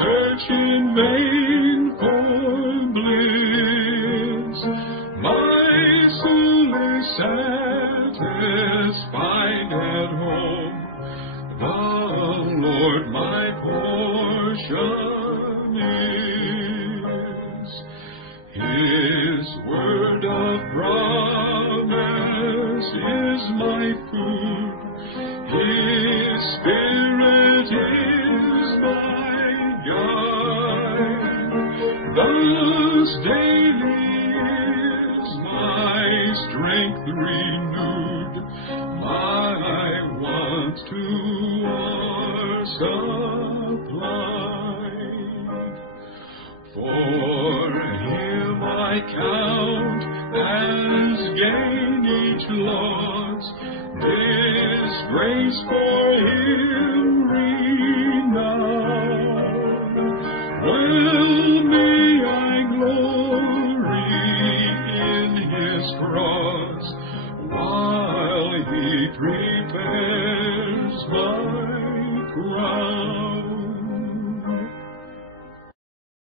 search in vain for bliss. My soul is satisfied at home. The Lord my portion is. His word of promise is my food. His Spirit is my guide. Thus daily is my strength renewed. My wants too are supplied. For him I count as gain each loss, disgrace for him renown. Well may I glory in his cross, while he prepares my crown.